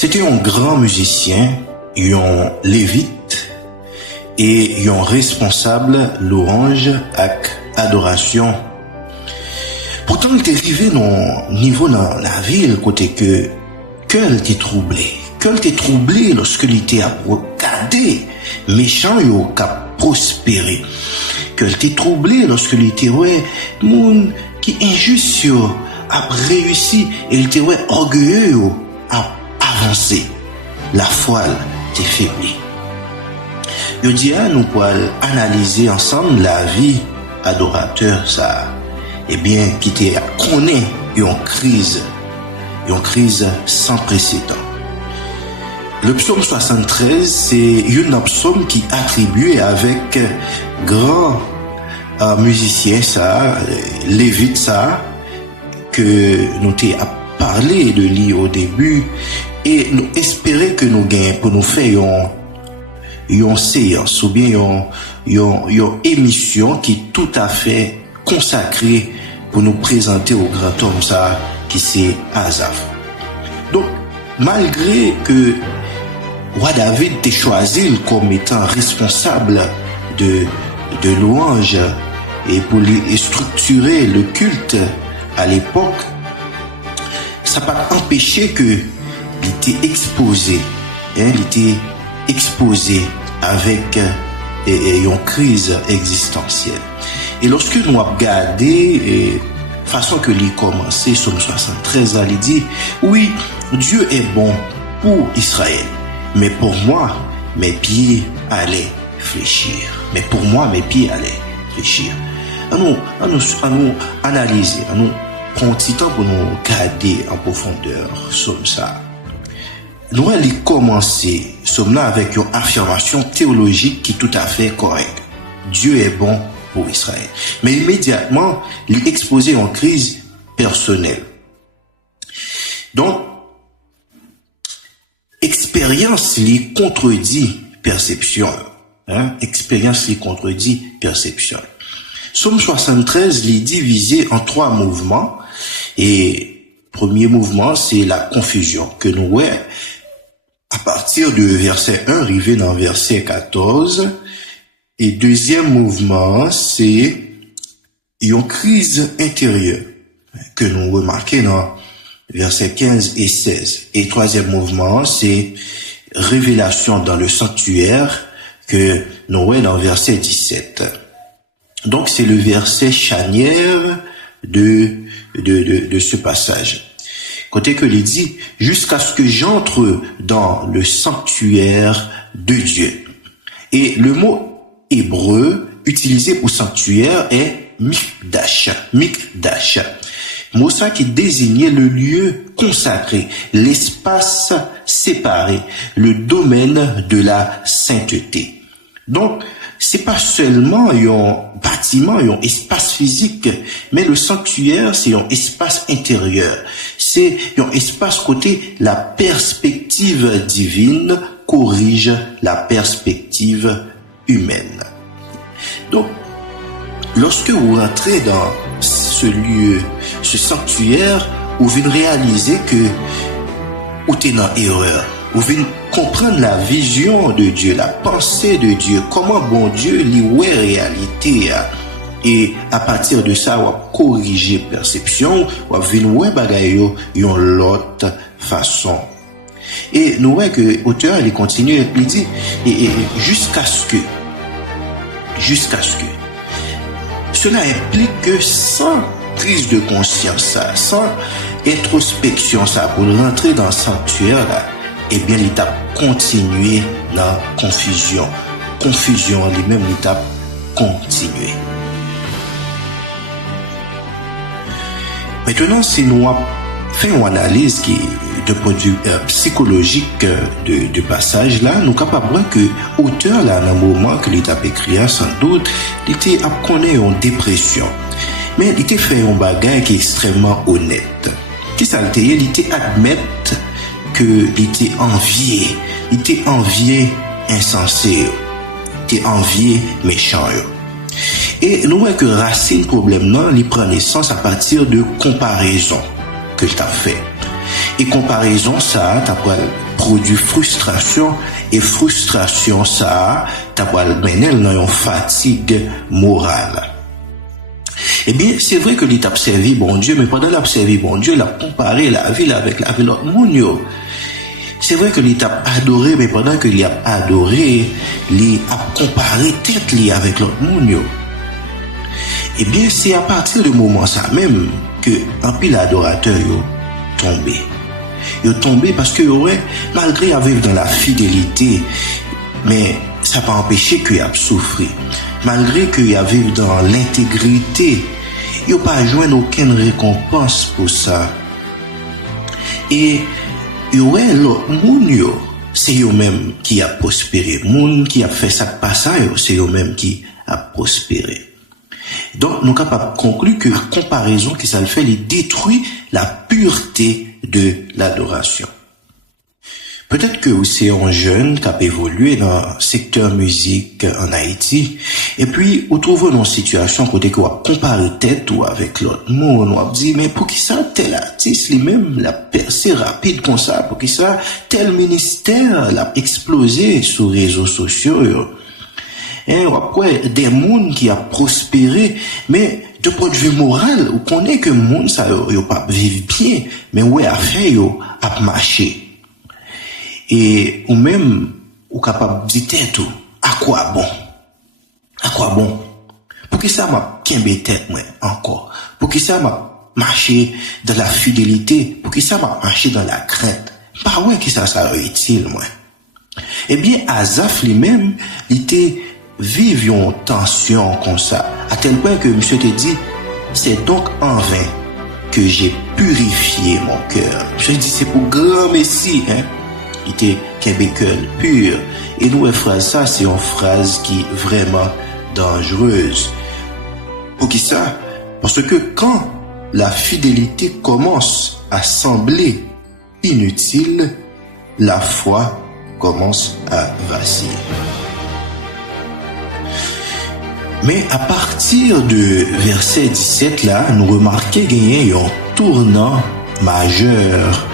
C'était un grand musicien, un lévite et un responsable louange avec adoration. Pourtant, il était arrivé dans niveau dans la ville côté que cœur était troublé. Cœur était troublé lorsque il était à regarder méchant yo cap prospérer. Cœur était troublé lorsque il était ouais monde qui injuste yo a réussi et il était ouais orgueilleux yo a avancé. La foi était faiblie. Je dis à nous pour analyser ensemble la vie adorateur ça. Eh bien, qui était connaît une crise sans précédent. Le psaume 73, c'est un psaume qui attribue avec grand musicien ça, lévite ça, que nous t'ai parlé de lui au début, et nous espérer que nous gagnons pour nous faire une séance ou bien une émission qui est tout à fait consacrée pour nous présenter au grand homme ça qui c'est Asaph. Donc malgré que roi David t'ait choisi comme étant responsable de louange et pour lui structurer le culte à l'époque, ça n'a pas empêché que il était exposé, avec une crise existentielle. Et lorsque nous avons regardé façon que l'il commençait, Somme 73, il dit, oui, Dieu est bon pour Israël, mais pour moi, mes pieds allaient fléchir. Mais pour moi, mes pieds allaient fléchir. À nous analyser, à nous prendre un petit temps pour nous regarder en profondeur, Somme ça. Nous allons commencer, Somme là, avec une affirmation théologique qui est tout à fait correcte. Dieu est bon pour Israël. Mais immédiatement, il exposait en crise personnelle. Donc, expérience lui contredit perception. Expérience lui contredit perception. Somme 73 lui divisé en 3 mouvements. Et premier mouvement, c'est la confusion que nous voyons à partir de verset 1 arrivé dans verset 14. Et deuxième mouvement, c'est une crise intérieure que nous remarquons dans versets 15 et 16. Et troisième mouvement, c'est révélation dans le sanctuaire que nous voyons dans verset 17. Donc, c'est le verset charnière de ce passage. Côté que il dit, jusqu'à ce que j'entre dans le sanctuaire de Dieu. Et le mot hébreu utilisé pour sanctuaire est mikdash. Mikdash. Mot ça qui désignait le lieu consacré, l'espace séparé, le domaine de la sainteté. Donc, c'est pas seulement un bâtiment, un espace physique, mais le sanctuaire, c'est un espace intérieur. C'est un espace côté la perspective divine corrige la perspective humaine. Donc, lorsque vous rentrez dans ce lieu, ce sanctuaire, vous venez réaliser que vous êtes dans erreur. Vous venez comprendre la vision de Dieu, la pensée de Dieu, comment bon Dieu lit ouais réalité. Et à partir de ça, vous corriger perception, vous venez ouais bagayo yon l'autre façon. Et nous voyons que l'auteur, il continue, il dit, et jusqu'à ce que, cela implique que sans prise de conscience, sans introspection, ça, pour rentrer dans le sanctuaire, là, eh bien, l'étape continuer dans confusion. Confusion, lui-même, l'étape continuer. Maintenant, si nous faisons une analyse qui de point de vue psychologique de passage là, nous capables de voir que auteur là, dans le moment que l'étape écrit, sans doute, il était à connaître une dépression. Mais il était fait un bagage qui est extrêmement honnête. Qui ça le il était admettre que il était envié insensé, il était envié méchant. Et nous voyons que racine problème non, il prend naissance à partir de comparaison que tu as fait. Et comparaison ça, t'as produit frustration et frustration ça t'a mener dans une fatigue morale. Eh bien, c'est vrai que l'il t'a servi bon Dieu, mais pendant l'a servi bon Dieu, il a comparé la vie avec la vie de l'autre monde. C'est vrai que l'il t'a adoré, mais pendant que l'il a adoré, il a comparé tête li avec l'autre monde. Eh bien, c'est à partir du moment ça même que un pile adorateur yo tombé. Yo tombé parce que ouais, malgré vivre dans la fidélité, mais ça pas empêché qu'il a souffert. Malgré qu'il a vécu dans l'intégrité, il n'a pas joint aucune récompense pour ça. Et ouais, l'autre monde, c'est eux-mêmes qui a prospéré. Le monde qui a fait ça passage, c'est eux-mêmes qui a prospéré. Donc, nous sommes capables de conclure que la comparaison qui ça le fait, il détruit la pureté de l'adoration. Peut-être que c'est un jeune qui a évolué dans le secteur musique en Haïti, et puis, vous trouvez une situation côté que vous comparez tête ou avec l'autre monde, vous dit, mais pour qui ça, tel artiste, lui-même, l'a percé rapide comme ça, pour qui ça, tel ministère l'a explosé sur les réseaux sociaux, et après, des mondes qui a prospéré, mais de point de vue moral, vous connaissez que le monde, ça, yo pas vivre bien, mais ouais, affaire, yo, a marché. Et ou même ou capable de dire tout à quoi bon pour que ça m'a kembe tête moi encore pour que ça m'a marché dans la fidélité pour que ça m'a marché dans la crainte pas ouais que ça utile moi. Eh bien Asaph lui-même il était vivre une tension comme ça à tel point que monsieur te dit c'est donc en vain que j'ai purifié mon cœur. Je dis c'est pour grand Messie il était québécois pur. Et nous, phrase ça, c'est une phrase qui est vraiment dangereuse. Pour qui ça? Parce que quand la fidélité commence à sembler inutile, la foi commence à vaciller. Mais à partir de verset 17 là, nous remarquons qu'il y a un tournant majeur.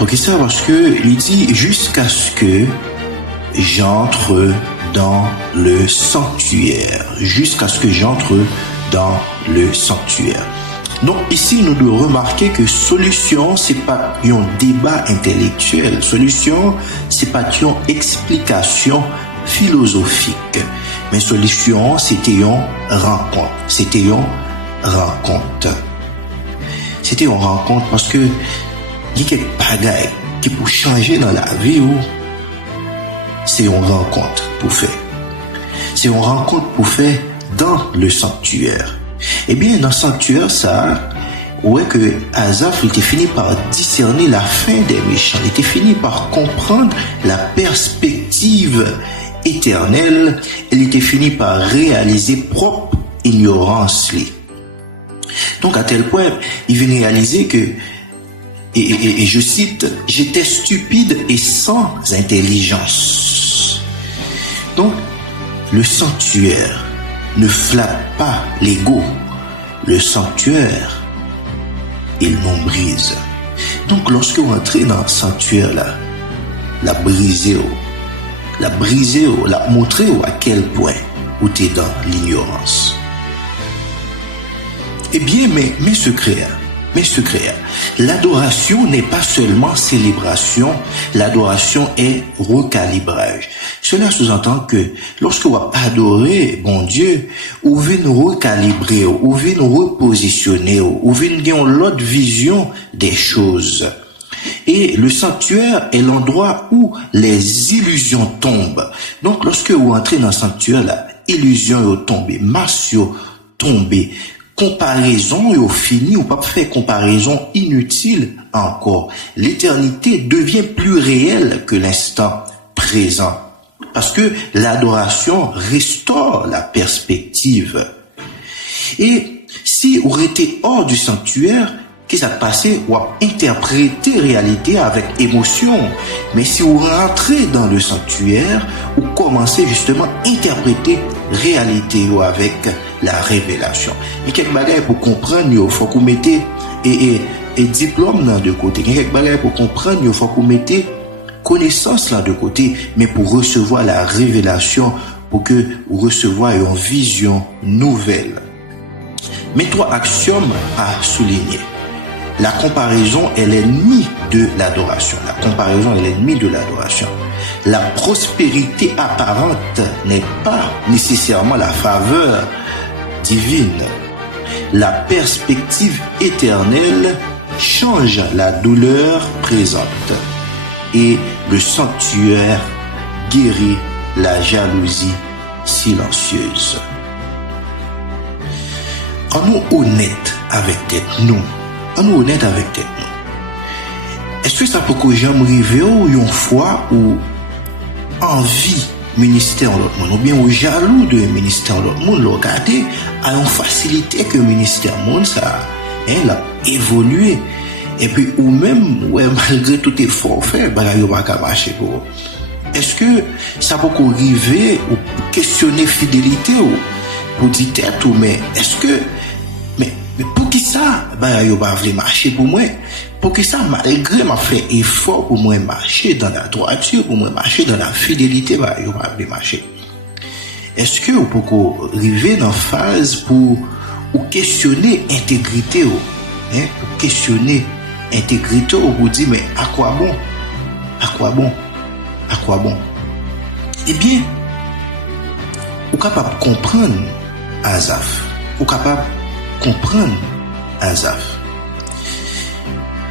Ok, ça parce que il dit jusqu'à ce que j'entre dans le sanctuaire. Jusqu'à ce que j'entre dans le sanctuaire. Donc ici, nous devons remarquer que solution, c'est pas un débat intellectuel. Solution, c'est pas une explication philosophique. Mais solution, c'était une rencontre. C'était une rencontre. C'était une rencontre parce que il y a quelques bagailles qui pour changer dans la vie, c'est une rencontre pour faire. C'est une rencontre pour faire dans le sanctuaire. Eh bien, dans le sanctuaire, ça, ouais que Asaph, il était fini par discerner la fin des méchants. Il était fini par comprendre la perspective éternelle. Il était fini par réaliser propre ignorance. Donc, à tel point, il venait réaliser que et je cite, j'étais stupide et sans intelligence. Donc, le sanctuaire ne flatte pas l'ego. Le sanctuaire, il nous brise. Donc, lorsque vous entrez dans le sanctuaire là, la briser, la montrer à quel point vous êtes dans l'ignorance. Eh bien, mes secrets, l'adoration n'est pas seulement célébration, l'adoration est recalibrage. Cela sous-entend que lorsque vous adorez bon Dieu, vous venez recalibrer, vous venez repositionner, vous venez avoir l'autre vision des choses. Et le sanctuaire est l'endroit où les illusions tombent. Donc lorsque vous entrez dans le sanctuaire, la illusion est tombée, masse tombée. Comparaison au fini ou pas faire comparaison inutile encore. L'éternité devient plus réelle que l'instant présent parce que l'adoration restaure la perspective. Et si vous étiez hors du sanctuaire, qu'est-ce qui s'est passé? Ou interpréter réalité avec émotion. Mais si vous rentrez dans le sanctuaire, vous commencez justement à interpréter réalité avec la révélation. Et quelques bagages pour comprendre, il faut que vous mettez et diplôme dans deux côtés. Quelques bagages pour comprendre, il faut que vous mettez connaissance là de côté, mais pour recevoir la révélation, pour que vous recevoir une vision nouvelle. Mais 3 axiomes à souligner. La comparaison est l'ennemi de l'adoration. La comparaison est l'ennemi de l'adoration. La prospérité apparente n'est pas nécessairement la faveur divine. La perspective éternelle change la douleur présente. Et le sanctuaire guérit la jalousie silencieuse. En nous honnête avec nous. En nous honnête avec nous. Est-ce que ça peut que j'aime arriver ou une fois ou envie ministère l'autre monde ou bien ou jaloux de ministère l'autre monde, regarder à une facilité que ministère monde ça l'a évolué et puis ou même ouais, malgré tout effort fait bah il va pas marcher pour. Est-ce que ça peut arriver ou questionner fidélité ou pour dire tête ou mais est-ce que mais pour qui ça bah il va pas marcher pour moi. Pour que ça, malgré m'a fait effort pour moi marcher dans la droiture, pour moi marcher dans la fidélité, bah, il va marcher. Est-ce que vous pouvez arriver dans phase pour questionner intégrité, pour questionner intégrité, pour dire, mais à quoi bon? À quoi bon? À quoi bon? Eh bien, vous êtes capable de comprendre Asaph. Vous êtes capable de comprendre Asaph.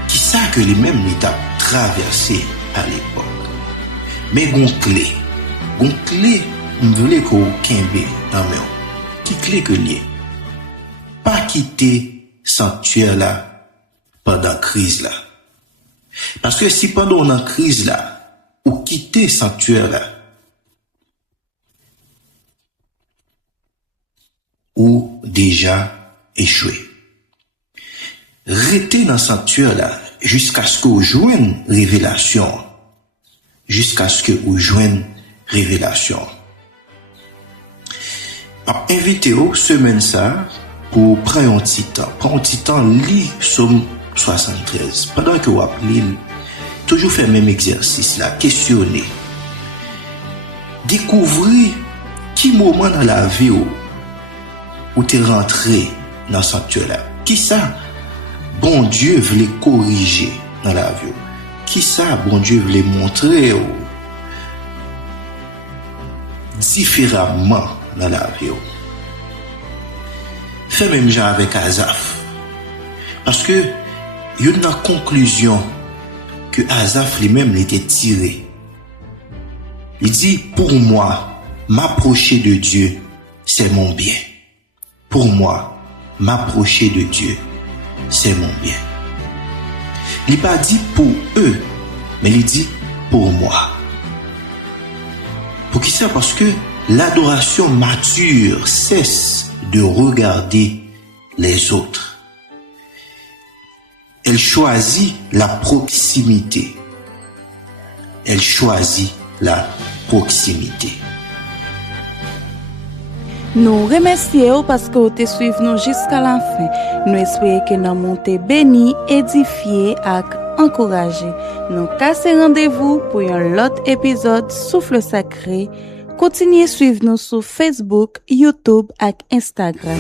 Qui ça que les mêmes l'étape traversé à l'époque. Mais gon clé, me voulait qu'on kembe dans mes qui clé que lié. Pas quitter sanctuaire là pendant crise là. Parce que si pendant une crise là, ou quitter sanctuaire là, ou déjà échoué. Restez dans le sanctuaire là jusqu'à ce que vous joignez révélation. Jusqu'à ce que vous joignez révélation. Invitez-vous semaine ça pour prendre un petit temps. Prendre un petit temps, lire Psaume 73. Pendant que vous appelez, toujours faire le même exercice là, questionner. Découvrir qui moment dans la vie où tu es rentré dans le sanctuaire là. Qui ça? Bon Dieu voulait corriger dans la vie. Qui ça, bon Dieu voulait montrer différemment dans la vie. Fait même genre avec Asaph. Parce que il y a une conclusion que Asaph lui-même était tiré. Il dit, pour moi, m'approcher de Dieu, c'est mon bien. Pour moi, m'approcher de Dieu, c'est mon bien. Il n'a pas dit pour eux, mais il dit pour moi. Pour qui ça? Parce que l'adoration mature cesse de regarder les autres. Elle choisit la proximité. Elle choisit la proximité. Nous remercions parce que vous suivez nous jusqu'à la fin. Nous espérons que nous montez bénis, édifiés et encouragés. Nous cassons rendez-vous pour un autre épisode Souffle Sacré. Continuez à suivre nous sur Facebook, YouTube et Instagram.